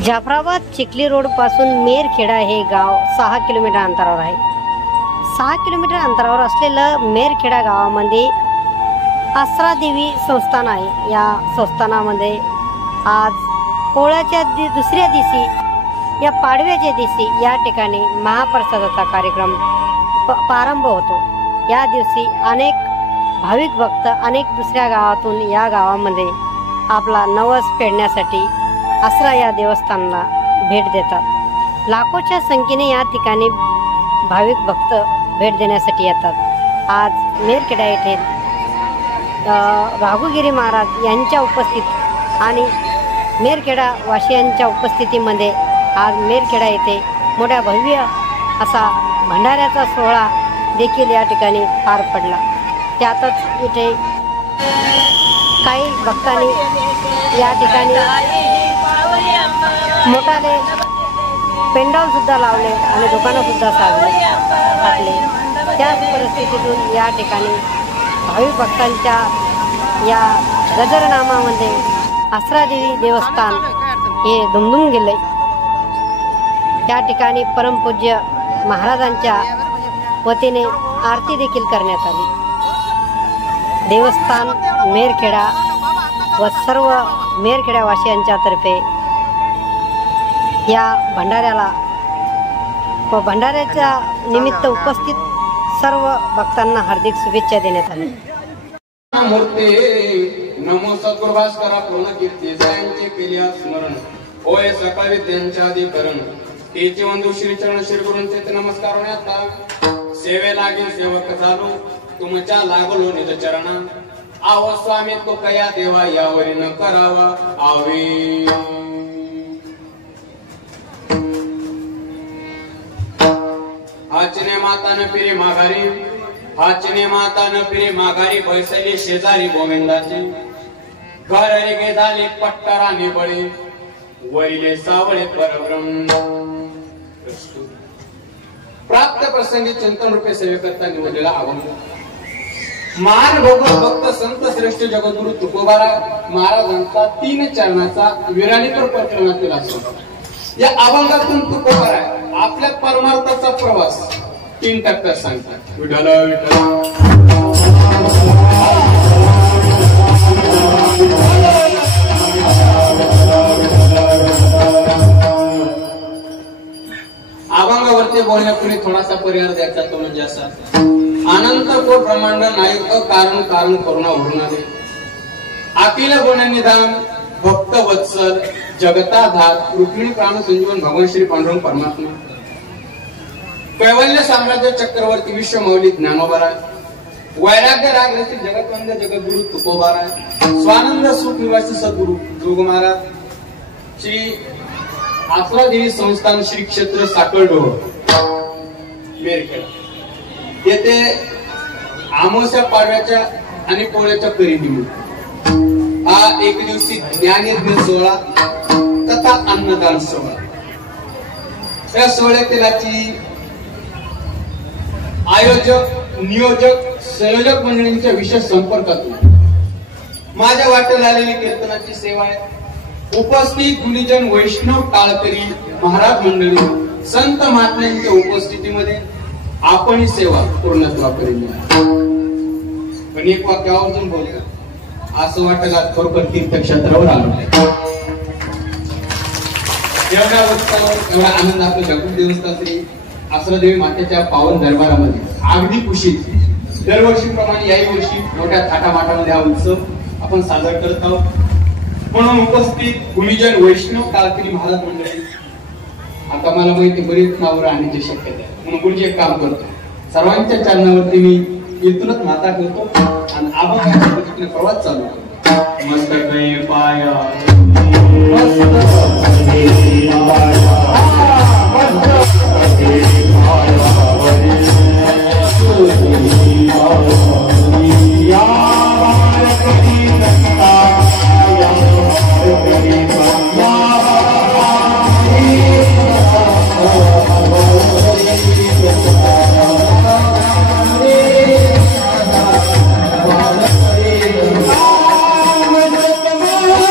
Jafrabad Chikhli road पासून मेरखेडा हे गाव 6 किलोमीटर अंतरावर आहे. 6 किलोमीटर अंतरावर असलेलं मेरखेडा गावामध्ये आसरा देवी संस्थान आहे. या संस्थानामध्ये आज पोळ्याच्या दुसऱ्या दिवशी या पाडव्याच्या दिवशी या ठिकाणी महाप्रसादाचा कार्यक्रम प्रारंभ होतो. या दिवशी अनेक भाविक भक्त अनेक दुसऱ्या गावातून या गावामध्ये आपला नवस फेडण्यासाठी आसरा या देवस्थानाला भेट देतात. लाखोच्या संख्येने या ठिकाणी भाविक भक्त भेट देण्यासाठी येतात. आज मेरखेडा येथे राघुगिरी महाराज यांच्या उपस्थित आणि मेरखेडा वासियांच्या उपस्थितीमध्ये आज मेरखेडा येथे मोठ्या भव्य असा भंडाऱ्याचा सोहळा देखील या ठिकाणी पार पडला. त्यातच इथे काही भक्तांनी या ठिकाणी मोठाले पेंडॉल सुद्धा लावले आणि दुकानं सुद्धा टाकले. त्याच परिस्थितीतून या ठिकाणी भाविक भक्तांच्या या गजरनामामध्ये आसरादेवी देवस्थान हे दुमदुम गेले. त्या ठिकाणी परमपूज्य महाराजांच्या वतीने आरती देखील करण्यात आली. देवस्थान मेरखेडा व सर्व मेरखेडावासियांच्या तर्फे या भंडाऱ्याला व भंडाऱ्याच्या निमित्त उपस्थित सर्व भक्तांना हार्दिक शुभेच्छा देण्यात आली. नमो सद्गुरु भास्करा पूर्ण कीर्ती जयांचे केल्या स्मरण होय सकाळ विद्यांच्या अधिकरण तेचे वंदू श्री चरण श्री गुरूंचे नमस्कार होण्यात सेवे लागेल सेवक झालो तुमच्या लागलो निज चरणा आहो स्वामी तो कया देवा यावरी न करावा आवे. हाचने माता न पिरे माघारी हाचने माता न पिरे माघारी बैसली शेजारी गोविंदाचे घर रे झाले पट्टारा निबळे वरिले सावळे परब्रह्म. प्राप्त प्रसंगी चिंतन रूपे सेवेकरता निवडलेला अभंग मान भगवत भक्त संत श्रेष्ठ जगद्गुरु तुकोबारा महाराजांचा 3 चरणाचा विराणीपर प्रकरणातील असो. या अभंगातून तुकोबारा आपल्या परमार्थाचा प्रवास 3 टप्प्यात सांगतात. विठ्ठल अभंगावरती बोलण्यापूर्वी थोडासा परिहार द्यायचा तो म्हणजे असा अनंत कोट ब्रह्मांड नायक कारण कारण करुणा उरणारे अखिल गुण निधान भक्त वत्सल जगताधार रुक्मिणी प्राण संजीवन भगवान श्री पांडुरंग परमात्मा कैवल्य साम्राज्य चक्रवर्ती विश्व मौली ज्ञानोबारा वैराग्य राग रसिक जगतवंद जगद्गुरु तुकोबारा स्वानंद सुख निवासी सद्गुरु जोग महाराज श्री आसरादेवी संस्थान श्री क्षेत्र साखळडोह मेरखेडा येथे अमावस्या पाडव्याच्या आणि पोळ्याच्या खरेदीमुळे हा एक दिवशी ज्ञानयज्ञ सोहळा तथा अन्नदान सोहळा या सोहळ्याची आयोजक नियोजक संयोजक मंडळींच्या विशेष संपर्कातून माझ्या वाटेला आलेली कीर्तनाची सेवा आहे. उपस्थित गुणीजन वैष्णव टाळकरी महाराज मंडळी संत महात्म्यांच्या उपस्थितीमध्ये आपण ही सेवा पूर्णत्वापर्यंत. पण एक वाक्यावरून बोलतो असं वाटलं खरोखर तीर्थक्षेत्रावर आलो एवढा आनंद आपल्या जगून देवस्थान श्री आसरादेवी मातेच्या पावन दरबारामध्ये अगदी खुशीत दरवर्षीप्रमाणे याही वर्षी मोठ्या थाटामाटामध्ये हा उत्सव आपण साजरा करत आहोत. म्हणून उपस्थित गुणीजन वैष्णव टाळकरी महाराज मंडळी आता मला माहिती बरीच नावं राहण्याची शक्यता आहे. म्हणून गुरुजी एक काम करतो सर्वांच्या चरणावरती मी इथूनच माता करतो आणि अभंगाच्या पद्धतीने प्रवास चालू करतो. मस्त काही पाया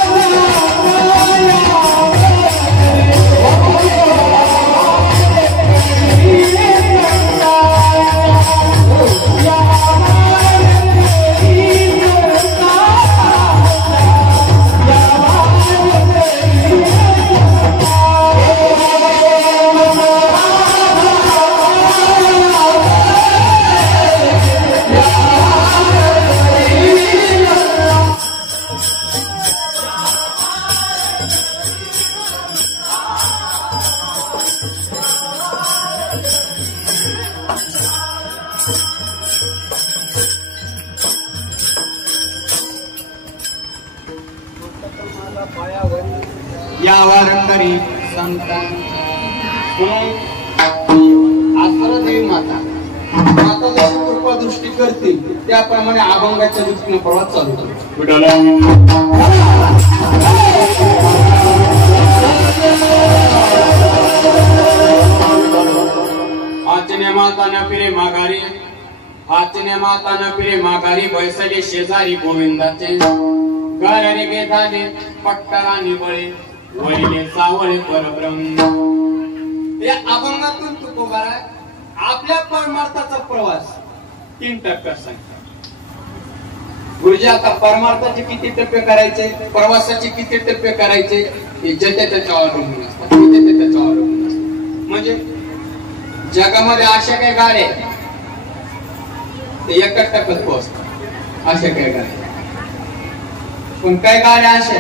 Oh यावर अंगारी संतांच्या देवी माता माता जशी कृपा दृष्टी करतील त्याप्रमाणे अभंगाच्या दृष्टीने प्रवास चालू होतो. आचने माता न फिरे माघारी, आचने माता न फिरे माघारी, बैसले शेजारी गोविंदाचे गारे घेताले पट्टारा निवळे वळीने सावळे परब्रह्म. या अभंगातून तुकोबारा आपल्या परमार्थाचा प्रवास 3 टप्प्यात सांगतात. गुरुजी आता परमार्थाचे किती टप्पे करायचे, प्रवासाचे किती टप्पे करायचे हे ज्याच्या त्याच्यावर अवलंबून असतात. म्हणजे जगामध्ये अशा काही गाड्या ते एका टप्प्यात पोहोचतात, अशा काही गाड्या. पण काही गाड्या अशा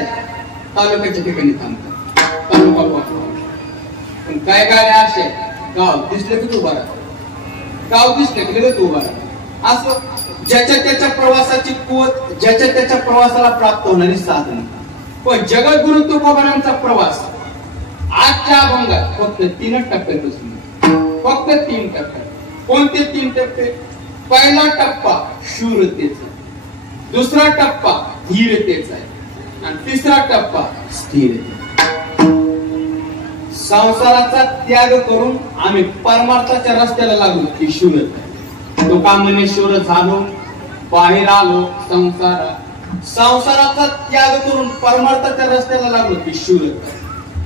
तालुक्याच्या ठिकाणी थांबतात, तालुका पोहोचतात. पण काही गाड्या अशा गाव दिसले की उभा राहतात, गाव दिसले की लगेच उभा राहतात. असं ज्याच्या त्याच्या प्रवासाची कुवत, ज्याच्या त्याच्या प्रवासाला प्राप्त होणारी साधन. पण जगद्गुरु तुकोबारांचा प्रवास आजच्या अभंगात फक्त 3 टप्प्यातच, फक्त 3 टप्प्यात. कोणते 3 टप्पे? पहिला टप्पा शूरतेचा, दुसरा टप्पा धीरतेचा आणि तिसरा टप्पा स्थिरतेचा. संसाराचा त्याग करून आम्ही परमार्थाच्या रस्त्याला लागलो की शूरता. तो का म्हणे शूर झालो बाहेर आलो संसारात. संसाराचा त्याग करून परमार्थाच्या रस्त्याला लागलो की शूरता.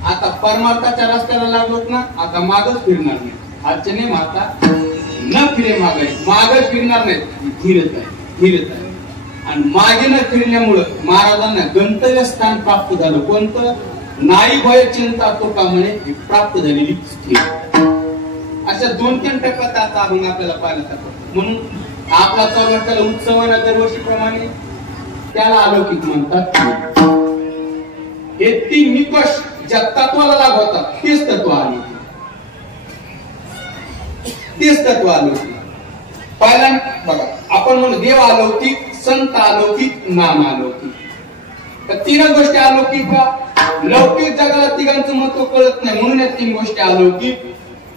आता परमार्थाच्या रस्त्याला लागलो ना, आता मागच फिरणार नाही. अर्चने माता न फिरे मागे, मागे फिरणार नाही. धीरत आहे, धीरत आहे. आणि मागे न फिरल्यामुळं महाराजांना गंतव्य स्थान प्राप्त झालं. कोणतं? नाही भय चिंता तो का म्हणे प्राप्त झालेली स्थिती. अशा 2-3 टप्प्यात आता अभंग आपल्याला पाहायला सापडतो. म्हणून आपला चालू असलेला उत्सव दरवर्षीप्रमाणे त्याला अलौकिक म्हणतात. हे 3 निकष ज्या तत्वाला लागवतात तेच तत्व आले, तेच तत्व अलौकिक. पहिला बघा, आपण म्हणू देव अलौकिक, संत अलौकिक, नाम अलौकिक. तर 3 गोष्टी अलौकिक का? लौकिक जगाला तिघांचं महत्व कळत नाही म्हणून या 3 गोष्टी अलौकिक.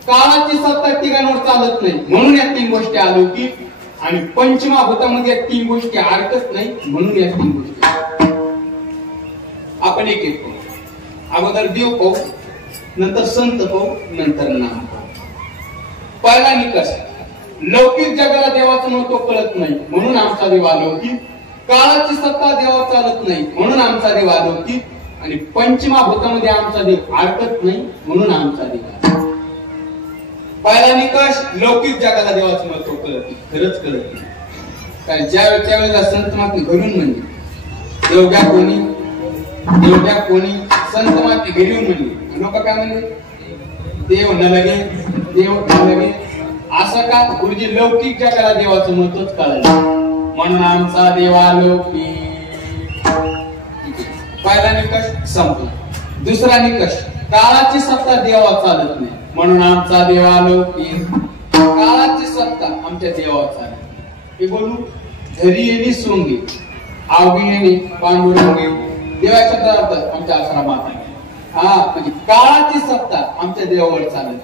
काळाची सत्ता तिघांवर चालत नाही म्हणून या 3 गोष्टी अलौकिक. आणि पंचमहाभूतामध्ये या 3 गोष्टी अडकत नाही म्हणून या 3 गोष्टी. आपण एक एक पाहू. अगोदर देव पाहू, नंतर संत पाहू, नंतर नाम पाहू. पहिला निकष, लौकिक जगाला देवाचं महत्व कळत नाही म्हणून आमचा देव अलौकिक. काळाची सत्ता देवावर चालत नाही म्हणून आमचा देव अलौकिक. आणि पंचमहाभूतामध्ये आमचा देव अडकत नाही म्हणून आमचा देव. पहिला निकष, लौकिक जगाला देवाचं महत्व कळत नाही, खरंच कळत नाही. कारण त्यावेळेला संत माते घरून म्हणजे देवघ्या कोणी, देवघ्या कोणी, संत माते घरी येऊन म्हणले. लोक काय म्हणले? देव न लगे, देव न लगे. असं का? गुरुजी लौकिक जगाला देवाचं महत्वच कळलं म्हणून आमचा देव अलौकिक. पहिला निकष संपला. दुसरा निकष, काळाची सत्ता देवावर चालत नाही म्हणून आमचा देव अलौकिक. काळाची सत्ता आमच्या देवावर चालत. हे बोलू, घरी येणे सोंगे, आवगी येणे पांडुरंगे, देवाच्या शब्दार्थ आमच्या आश्रमात. हा म्हणजे काळाची सत्ता आमच्या देवावर चालत,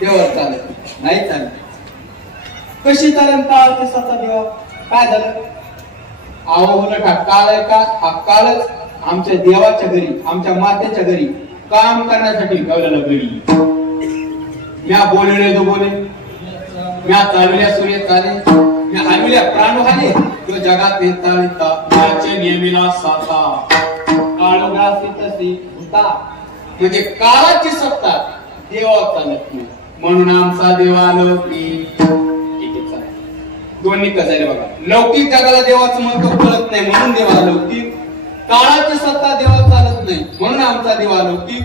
देवावर चालत नाही. चालत कशी चालेल काळाची सत्ता देवा? काय झालं? उलट हा काळ आहे का? हा काळच आमच्या देवाच्या घरी, आमच्या मातेच्या घरी काम करण्यासाठी ठेवलेला घरी. म्या बोलले तो बोले, म्या चालविल्या सूर्य चाले, म्या हलविल्या प्राण हाले, तो जगात नेता त्याचे नेमिला साता काळोगासी तशी होता. म्हणजे काळाची सत्ता देवावर चालत नाही म्हणून आमचा देव अलौकिक. दोन्ही कसं आहे बघा, लौकिक जगाला देवाचं महत्व कळत नाही म्हणून देव अलौकिक. काळाची सत्ता देवावर चालत नाही म्हणून आमचा देव अलौकिक.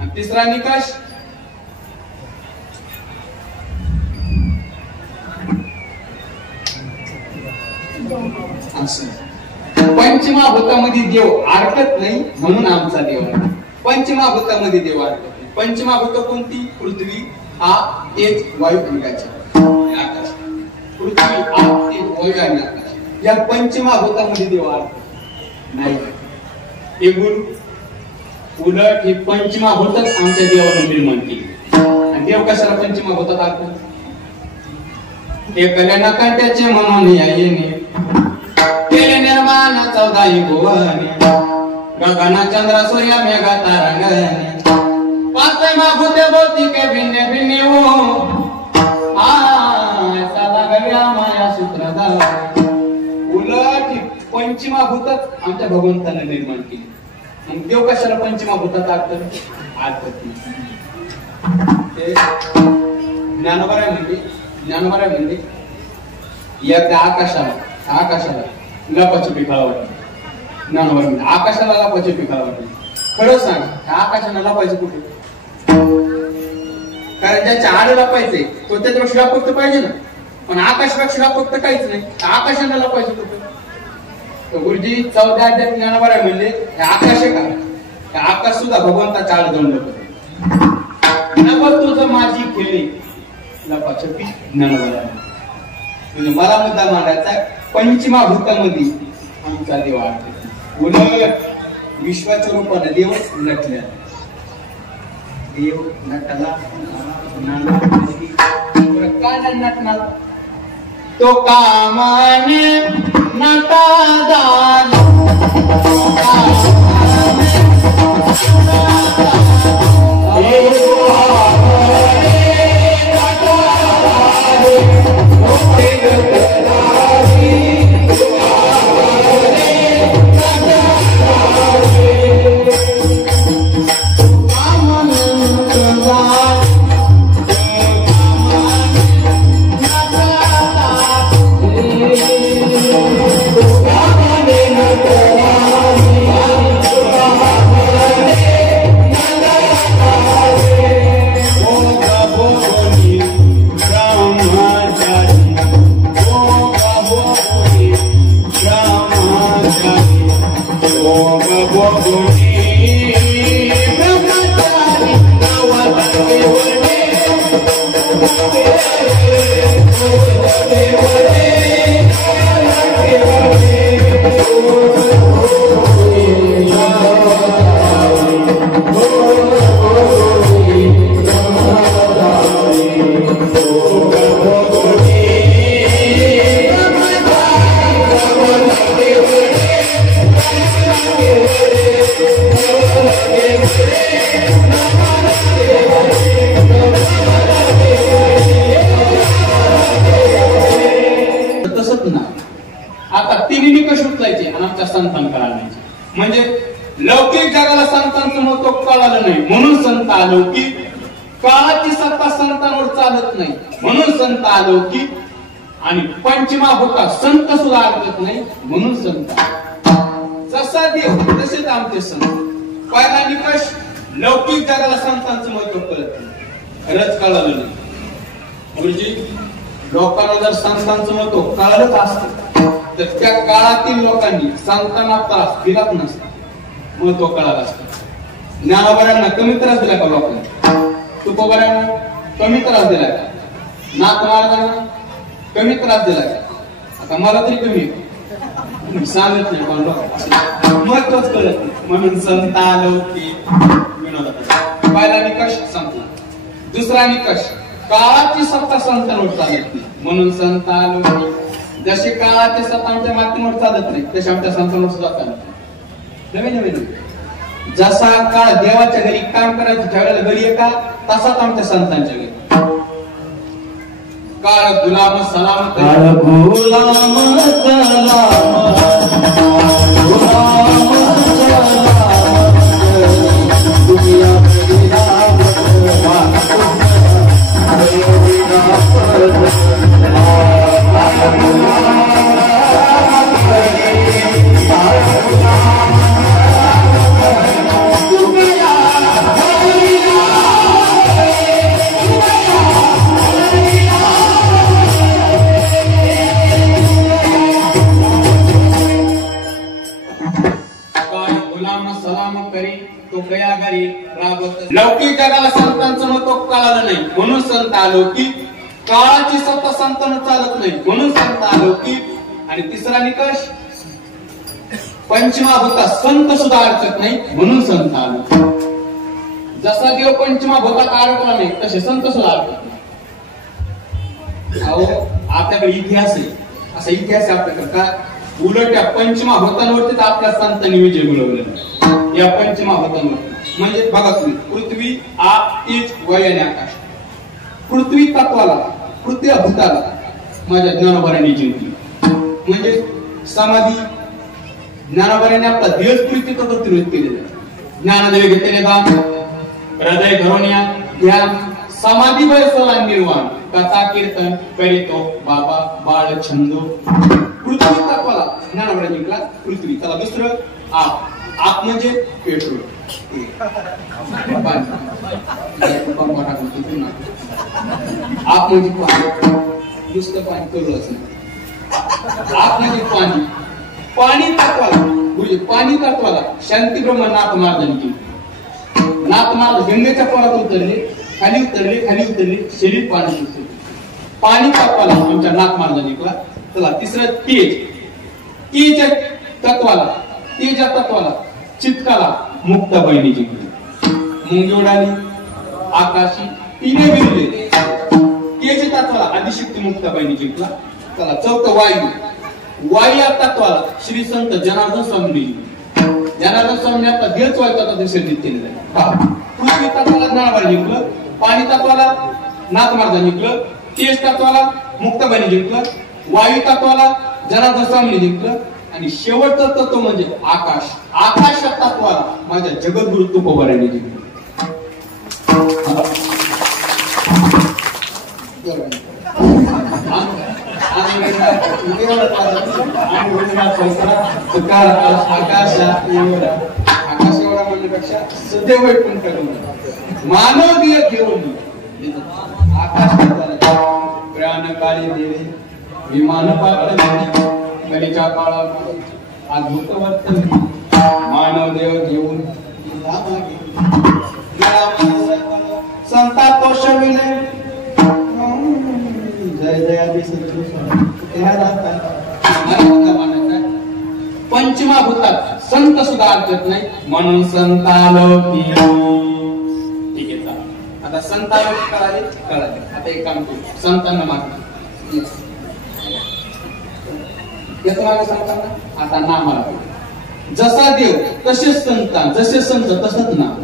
आणि तिसरा निकष, पंचमहाभूतामध्ये देव अडकत नाही म्हणून आमचा देव. पंचमहाभूतामध्ये देव अडकत नाही. पंचमहाभूत कोणती? पृथ्वी, आग, तेज, वायू आणि आकाश. पृथ्वी, आग, तेज, वायू आणि आकाश या पंचमहाभूतामध्ये देव अडकत नाही. हे गुरु उलट ही पंचमा होतच आमच्या देवानं निर्माण केली. आणि देव कशाला पंचमा होतात आपण एकल्या नकाट्याचे म्हणून येणे केले निर्माण 14 भुवने गगना चंद्र सूर्य मेघा तारंगणे पाचमा भूते भौतिके भिन्न भिन्न हो सदा गव्या माया सूत्रधार. उलट पंचमा भूतच आमच्या भगवंताने निर्माण केली. मग देव कशाला पंचमा भूतात ज्ञानोबा म्हणजे या त्या आकाशाला लपाची पिकाला वाटली. ज्ञानोबा म्हणजे आकाशाला लपाची पिकाला वाटली. खरं सांग त्या आकाशाला लपायचं कुठे? कारण ज्याच्या आड लपायचंय तो त्याच्यापेक्षा लपक्त पाहिजे ना. पण आकाशपेक्षा लपक्त काहीच नाही. आकाशाला लपायचं कुठे? गुरुजी 14 अध्याय ज्ञानोबा म्हणले हे आकाश आहे का? आकाश सुद्धा भगवंताच्या आड जाऊन लपत नवल तुझं माझी खेळी लपाछपी ज्ञानोबा. म्हणजे मला मुद्दा मांडायचा पंचमा भूतामध्ये आमचा देव आहे. उलट विश्वाच्या रूपाने देव नटल्या. देव नटला का नाही नटणार? तो कामाने नटादार म्हणजे लौकिक जगाला संतांचं महत्व कळालं नाही म्हणून संत अलौकिक. काळाची सत्ता संतांवर चालत नाही म्हणून संत अलौकिक. आणि पंचमा भूता संत सुद्धा आढळत नाही म्हणून संत. जसा देव तसेच आमचे संत. पहिला निकष लौकिक जगाला संतांचं महत्व कळत नाही. खरंच कळालं नाही. गुरुजी लोकांना जर संतांचं महत्व कळलंच असतं तर त्या काळातील लोकांनी संतांना त्रास दिलाच नसता. महत्व कळालं असतं. ज्ञानोबांना कमी त्रास दिला का लोकांना? तुकोबांना कमी त्रास दिला का? नाथ महाराजांना कमी त्रास दिला का? आता मला तरी कमी सांगत नाही पण महत्वच कळत नाही म्हणून संत अलौकिक विनोदात. पहिला निकष संपला. दुसरा निकष काळाची सत्ता संतांवर चालत नाही म्हणून संत अलौकिक. जसे काळाचे सत्तांच्या माध्यमावर चालत नाही तसे आमच्या संतांवर सुद्धा चालत नाही. नवीन जसा काळ देवाच्या घरी काम करायचं त्यावेळेला घरी आहे का तसाच आमच्या संतांच्या घरी. काळ गुलाम सलाम काळ गुलाम लौकिक जगाला संतांचं महत्व कळालं नाही म्हणून संत अलौकिक. काळाची सत्ता संतांना चालत नाही म्हणून संत अलौकिक. आणि तिसरा निकष पंचमाभूता संत सुद्धा अडकत नाही म्हणून संत आलो. जसा देव पंचमाभूतात अडकला नाही तसे संत सुद्धा अडकत नाही. अहो आपल्याकडे इतिहास आहे, असा इतिहास आहे आपल्याकडे का उलट या पंचमाभूतांवरतीच आपल्या संतांनी विजय मिळवलेला. या पंचमाभूतांवर म्हणजे बघा तुम्ही, पृथ्वी आप तेज वायू आणि आकाश. पृथ्वी तत्वाला, पृथ्वी भूताला माझ्या ज्ञानोबारांनी जिंकली. म्हणजे समाधी ज्ञानोबारांनी आपला देश पृथ्वी तत्वत केलेला. ज्ञानदेव घेतलेले दान, हृदय धरोनिया ध्यान, समाधी वयसला निर्वाण, कथा कीर्तन करीतो बाबा बाळ छंदो. पृथ्वी तत्वाला ज्ञानोबारांनी जिंकला. पृथ्वी त्याला दुसरं आप. आप म्हणजे पेट्रोल. आप म्हणजे पाणी, नुसतं पाणी करू असं. आप म्हणजे पाणी. पाणी तत्वाला म्हणजे पाणी तत्वाला शांती ब्रह्म नाथ महाराजांनी केली. नाथ महाराज गंगेच्या पोरात उतरले, खाली उतरले, खाली उतरले, शरीर पाणी उतरले. पाणी तत्वाला आमच्या नाथ महाराजांनी केला. चला तिसरं तेज. तेज तत्वाला, तेजा तत्वाला चित्काला मुक्ताबाईंनी जिंकली. मुंगी उडाली, आकाशी तिने विरले. तेज तत्वाला आदिशक्ती मुक्ताबाईंनी जिंकला. चला चौथं वायू. वायू तत्वाला श्री संत जनार्दन स्वामी. जनार्दन स्वामी आता देहच वायू विसर्जित केलेला आहे. पृथ्वी तत्वाला ज्ञानोबारांनी जिंकलं. पाणी तत्वाला नाथ महाराजांनी जिंकलं. तेज तत्वाला मुक्ताबाईंनी जिंकलं. वायू तत्वाला जनार्दन स्वामींनी जिंकलं. आणि शेवटचं तत्व म्हणजे आकाश. आकाश तत्वाला माझ्या जगद्गुरु तुकोबारांनी जिंकलं. आकाश एवढा म्हणण्यापेक्षा सदैव वैकुंठ मानवीय घेऊन आकाश प्राणकाली देवे विमान पात्र कलीच्या काळामध्ये अद्भुत वर्तन मानव देव घेऊन संता तोषविले. जय जय पंचमाभूतात संत सुद्धा अडकत नाही म्हणून संतालोकी. ठीक आहे, आता संतालोकी कळाले. आता एक काम करू, संतांना मागणी याचं मागे सांगताना आता नामाला जसा देव तसेच संतान, जसे संत तसंच नाम.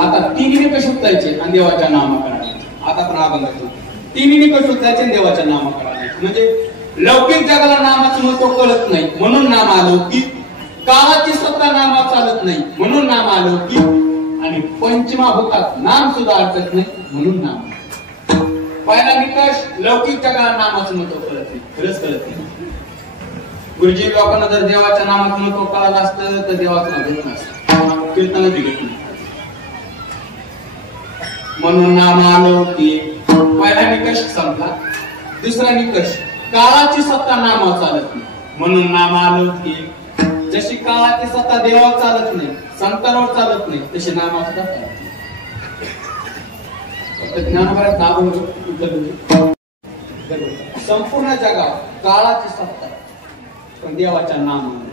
आता तिन्ही कसे उचलायचे आणि देवाच्या नामा करायचे. आता आपण अभंग करतो. तिन्ही कसे उचलायचे आणि देवाच्या नामा करायचे. म्हणजे लौकिक जगाला नामाचं महत्व कळत नाही म्हणून नाम अलौकिक. काळाची सत्ता नामात चालत नाही म्हणून नाम अलौकिक. आणि पंचमाभूतात नाम सुद्धा अडकत नाही म्हणून नाम. पहिला निकष लौकिक जगाला नामाचं महत्व कळत नाही, खरंच कळत नाही. गुरुजी लोकांना जर देवाच्या नामाचं महत्व कळालं असतं तर देवाचं नाव घेत नसतं, कीर्तन घेत नाही. म्हणून नाम अलौकिक पहिला निकष संपला. दुसरा निकष काळाची सत्ता नामावर चालत नाही म्हणून नाम अलौकिक. जशी काळाची सत्ता देवावर चालत नाही, संतांवर चालत नाही, तशी नामावर सुद्धा चालत नाही. ज्ञानोबारांचं नाव संपूर्ण जगात काळाची सत्ता पण देवाच्या नामावर.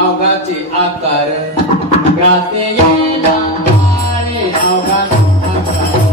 अवघाचे आकार ग्रासे येला आणि अवघाचे आकार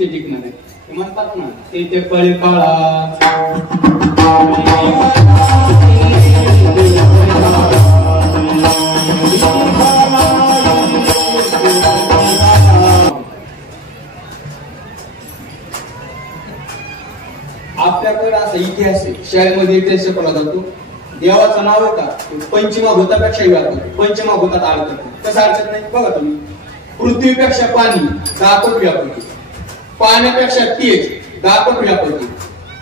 ते टिकणार आहे. ते म्हणतात ना ते पळी काळा आपल्याकडे असा इतिहास आहे. शाळेमध्ये इतिहास शिकवला जातो. देवाचं नाव आहे का पंचमा भूतापेक्षा व्यापक. पंचमा भूतात अडकत कसं अडकत नाही बघा तुम्ही. पृथ्वीपेक्षा पाणी 10 पट व्यापक आहे. पाण्यापेक्षा तेज 10 पट व्यापक आहे.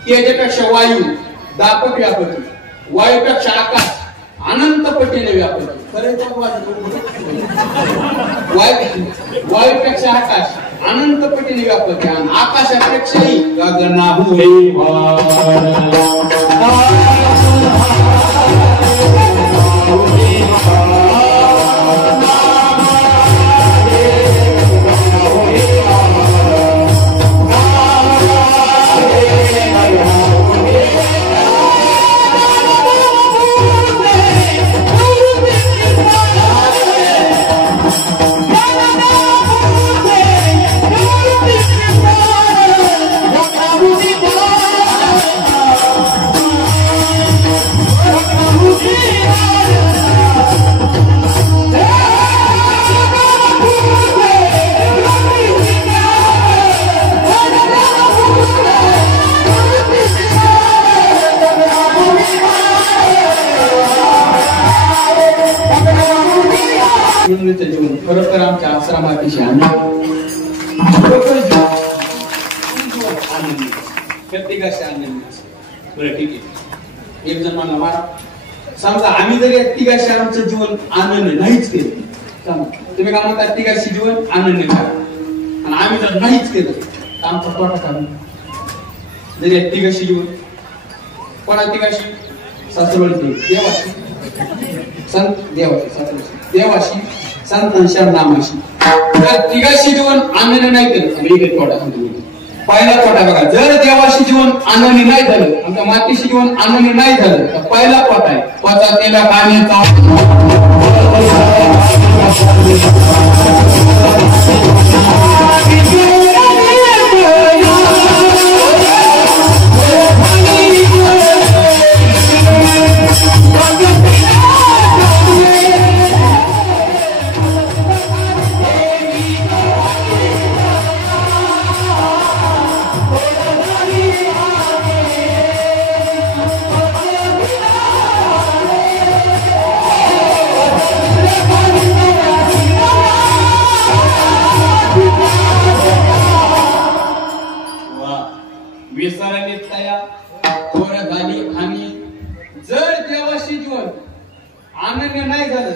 तेजापेक्षा वायू 10 पट व्यापक आहे. वायूपेक्षा आकाश अनंत पटीने व्यापक आहे. वायूपेक्षा आकाश अनंत पटीने व्यापक आहे. आणि आकाशापेक्षाही गगनाभूमी जीवन खरोखर आमच्या आश्रमातील आनंद प्रत्येकाचे आनंद. बरं ठीक आहे. एक जण म्हणला मला समजा आम्ही जरी तिघाशी आमचं जीवन आनंद नाहीच केलं. तुम्ही काय म्हणता तिघाशी जीवन आनंद करा आणि आम्ही जर नाहीच केलं तर आमचा तोटा करा. जरी तिघाशी जीवन कोणा तिघाशी सासरवडी देवाशी संत देवाशी संतांच्या नामाशी जर तिघाशी जीवन आनंद नाही केलं तोटा सांगतो. पहिला तोटा बघा. जर देवाशी जीवन आनंदी नाही झालं आमच्या मातीशी जीवन आनंदी नाही झालं तर पहिला तोटा आहे पचातेला पाण्याचा आनंद नाही झालं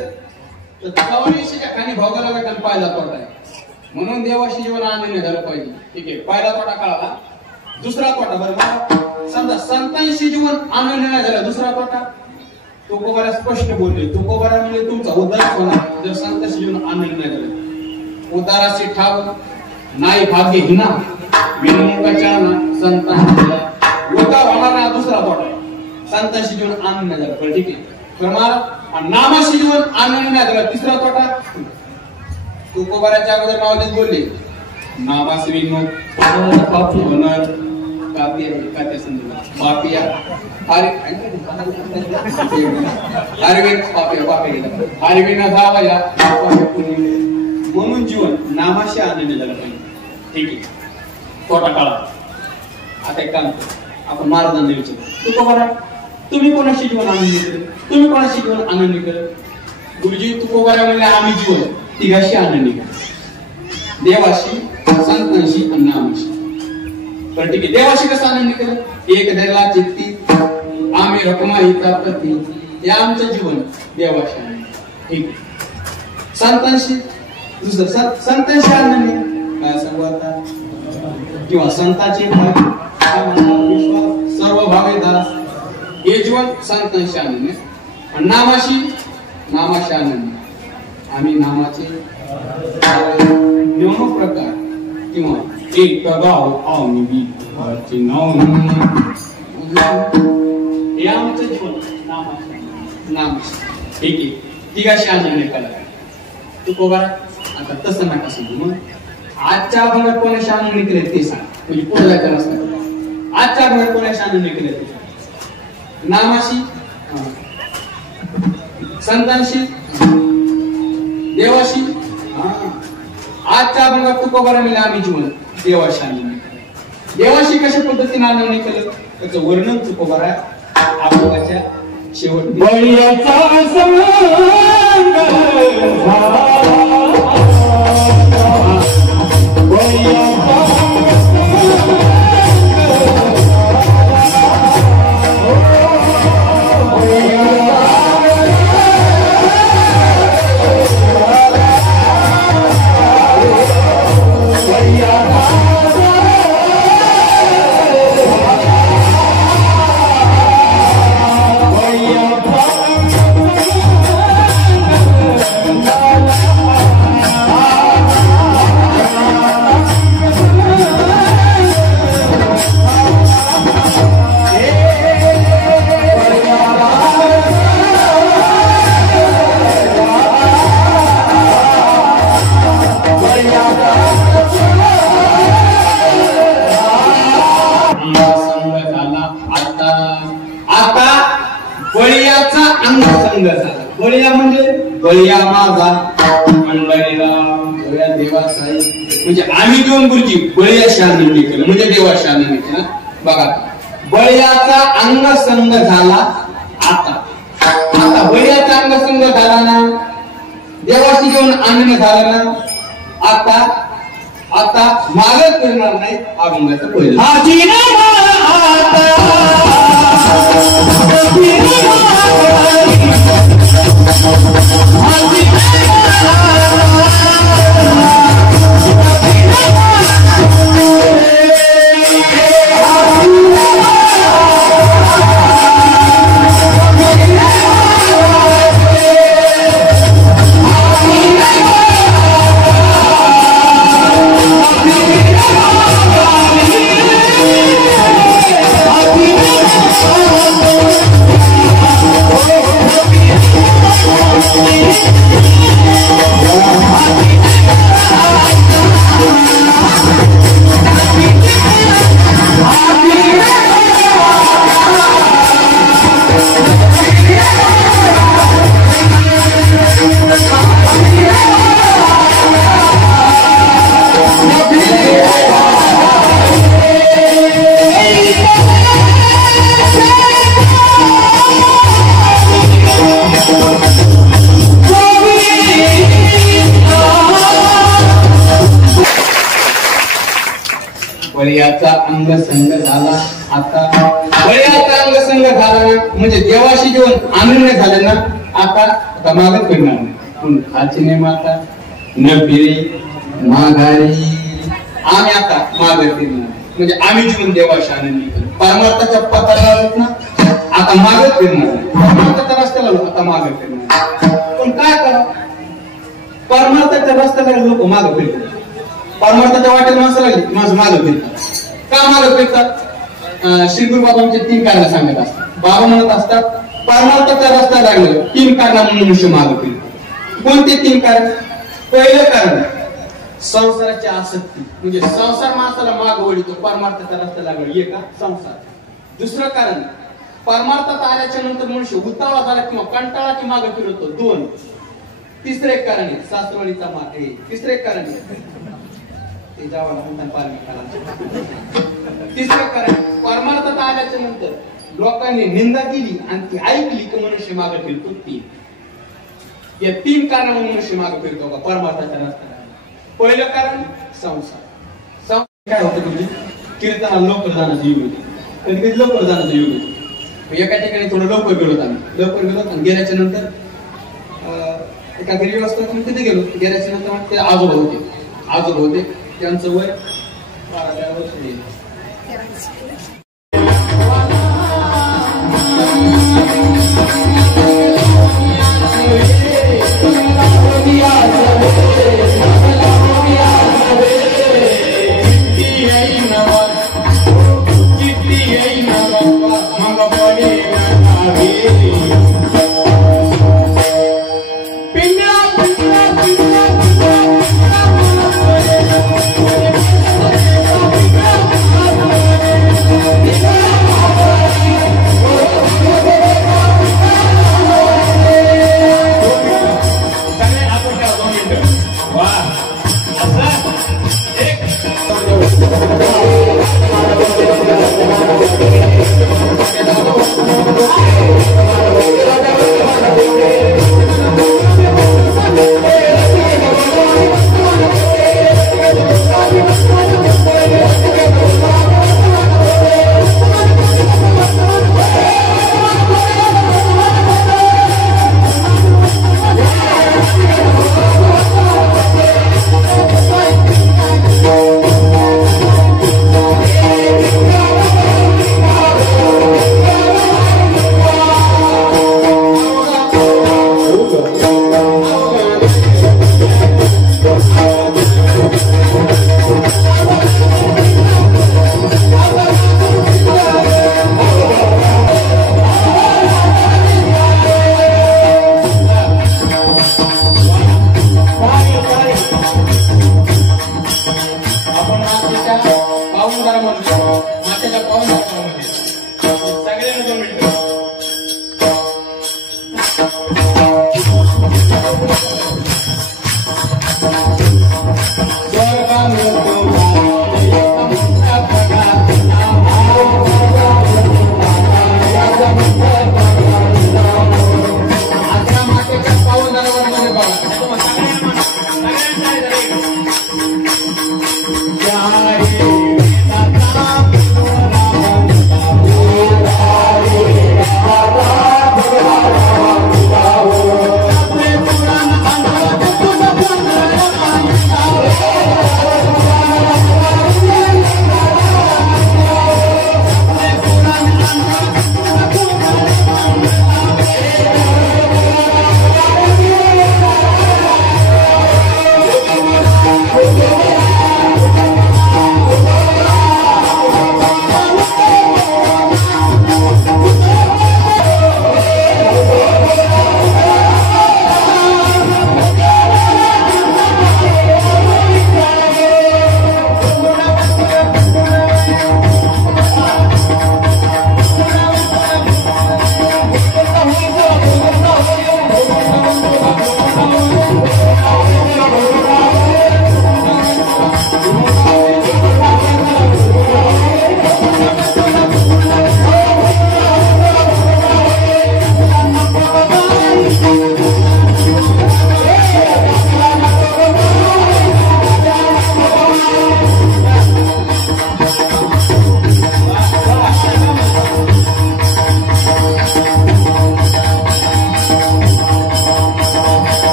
तर 84च्या खाली भोगायला भेटायला पहिला तोटा आहे. म्हणून देवाशी जीवन आनंद झालं पाहिजे. ठीक आहे. पहिला तोटा कळाला. दुसरा तोटा बरोबर समजा संतांशी जीवन आनंद नाही झाला. दुसरा तोटा तुकोबारा स्पष्ट बोलले. तुकोबारा म्हणजे तुमचा उद्धार होणार जर संतांशी जीवन आनंद नाही झालं. उद्धाराची ठाव नाही भाग्य हिना विनमुखाच्या संतांना उद्धार होणार ना. दुसरा तोटा संतांशी जीवन आनंद नाही झाला. ठीक आहे. नामाशी जीवन आनंद नाही झाला. तिसरा तोटा तुकोबाराच्या अगोदर नाव देत बोलले नामाशी विनोद पापी होणार कात्या संदर्भात पापिया म्हणून जीवन नामाशी आनंद झाला पाहिजे. ठीक आहे. तोटा काळा. आता एक काम आपण महाराजांना विचारू तुकोबारा तुम्ही कोणाशी जीवन आनंदी केलं. तुम्ही कोणाशी जीवन आनंदी केलं. गुरुजी तुकोबारा म्हणले आम्ही जीवन तिघाशी आनंदी केलं. देवाशी संतांशी आणि नामाशी. पण ठीक आहे. देवाशी कसं आनंदी केलं. एक धरला चित्ती आम्ही रकमा हिता प्रती हे आमचं जीवन देवाशी आनंदी. ठीक आहे. संतांशी दुसरं संतांशी आनंदी काय सांगू आता किंवा संतांची विश्वास सर्व भावे दास हे जीवन संतांशी आनंद. आणि नामाशी आनंद. आम्ही नामाचे 9 प्रकार किंवा एक गाव आम्ही नाव हे आमचं जीवन नामाशी. ठीक आहे. तिघाशी आनंद करा. तुकोबारा आता तसं नका सांगू. मग आजच्या अभंगात कोणा शान निघले ते सांग, म्हणजे पुढे जायचं नसतं. आजच्या अभंगात कोणा शान निघले ते सांग. नामाशी, संतांशी, देवाशी. आजच्या अभंगात तुकोबारा मिळाला आम्ही जीवन देवाशान. देवाशी कशा पद्धतीने आनंद केलं त्याचं वर्णन तुकोबारा अभंगाच्या शेवट. बळीया म्हणजे बळीया माझा मंडळीला बळीया देवाचा म्हणजे आम्ही दोन गुरुजी बळीया शान केलं म्हणजे देवा शान केलं. बघा बळीयाचा अंगसंग झाला आता. आता बळीयाचा अंगसंग झाला ना, देवाशी घेऊन आनंद झाला ना, आता मागच करणार नाही अभंगाचं पहिलं. बळीयाचा अंगसंग झाला आता. बळीयाचा अंगसंग झाला ना म्हणजे देवाशी जेवण आनंद झाले ना, आता मागत फिरणार नाही. खाची नाही माता न फिरे माघारी. आम्ही आता मागत फिरणार म्हणजे आम्ही जीवन देवाशी आनंदी केलं. परमार्थाच्या पथाला ना आता मागत फिरणार नाही. परमार्थाच्या रस्त्याला आता मागत फिरणार. पण काय करा, परमार्थाच्या रस्त्याला लोक मागं फिरतात. परमार्थाच्या वाटेला माणसं लागली माझं मागं फिरतात. का मागं फिरतात? श्री गुरु बाबांचे 3 कारण सांगत असतात. बाबा म्हणत असतात परमार्थाचा रस्ता लागलं 3 कारणांमुळे मनुष्य मागं फिरतो. कोणते 3 कारण? पहिलं कारण संसाराची आसक्ती म्हणजे संसार माणसाला माग वळतो. परमार्थाचा रस्ता लागला हे का संसार. दुसरं कारण परमार्थात आल्याच्या नंतर मनुष्य उतावळा झाला किंवा कंटाळाची मागे फिरतो 2. तिसरे कारण आहे सासरवाडीचा माग. तिसरे कारण ते जावाला म्हणतात पालखी. तिसरं कारण परमार्थात आल्याच्या नंतर लोकांनी निंदा केली आणि ती ऐकली की मनुष्य मागे फिरतो. 3 या 3 कारणामुळे मनुष्य मागे फिरतो का परमार्थाच्या रस्त्याला. पहिलं कारण संसार. काय होतं म्हणजे कीर्तनाला लवकर जाण्याचं युग होते. कधी कधी लवकर जाण्याचं युग होते. एका ठिकाणी थोडं लवकर गेलो आम्ही. लवकर गेलो आणि गेल्याच्या नंतर एका घरी व्यवस्था तिथे गेलो. गेल्याच्या नंतर ते आजोबा होते. त्यांचं वय 12 वर्ष.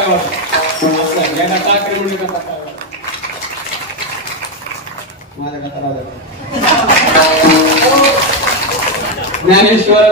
काय वाटत या गटा आक्रमण करता काय वाटत माझ्या गटा राहू ज्ञानेश्वर